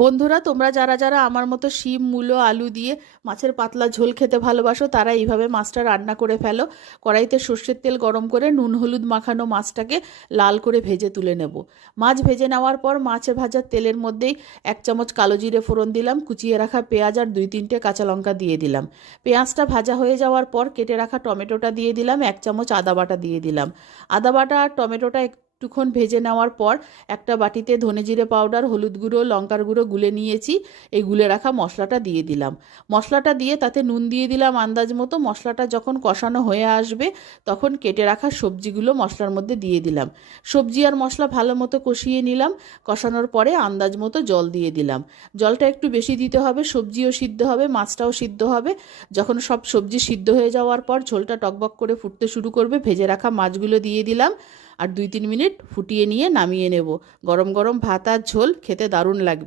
বন্ধুরা, তোমরা যারা যারা আমার মতো শিম মূলো আলু দিয়ে মাছের পাতলা ঝোল খেতে ভালোবাসো তারা এইভাবে মাছটা রান্না করে ফেলো। কড়াইতে সর্ষের তেল গরম করে নুন হলুদ মাখানো মাছটাকে লাল করে ভেজে তুলে নেব। মাছ ভেজে নেওয়ার পর মাছে ভাজার তেলের মধ্যেই 1 চামচ কালো জিরে ফোড়ন দিলাম, কুচিয়ে রাখা পেঁয়াজ আর 2-3টে কাঁচা লঙ্কা দিয়ে দিলাম। পেঁয়াজটা ভাজা হয়ে যাওয়ার পর কেটে রাখা টমেটোটা দিয়ে দিলাম, 1 চামচ আদা বাটা দিয়ে দিলাম। আদা বাটা আর টমেটোটা একটুক্ষণ ভেজে নেওয়ার পর একটা বাটিতে ধনে জিরে পাউডার, হলুদ গুঁড়ো, লঙ্কার গুঁড়ো গুলে নিয়েছি, এই গুলে রাখা মশলাটা দিয়ে দিলাম। মশলাটা দিয়ে তাতে নুন দিয়ে দিলাম আন্দাজ মতো। মশলাটা যখন কষানো হয়ে আসবে তখন কেটে রাখা সবজিগুলো মশলার মধ্যে দিয়ে দিলাম। সবজি আর মশলা ভালো মতো কষিয়ে নিলাম। কষানোর পরে আন্দাজ মতো জল দিয়ে দিলাম। জলটা একটু বেশি দিতে হবে, সবজিও সিদ্ধ হবে, মাছটাও সিদ্ধ হবে। যখন সব সবজি সিদ্ধ হয়ে যাওয়ার পর ঝোলটা টকবক করে ফুটতে শুরু করবে, ভেজে রাখা মাছগুলো দিয়ে দিলাম আর 2-3 মিনিট ফুটিয়ে নিয়ে নামিয়ে নেব। গরম গরম ভাত আর ঝোল খেতে দারুণ লাগবে।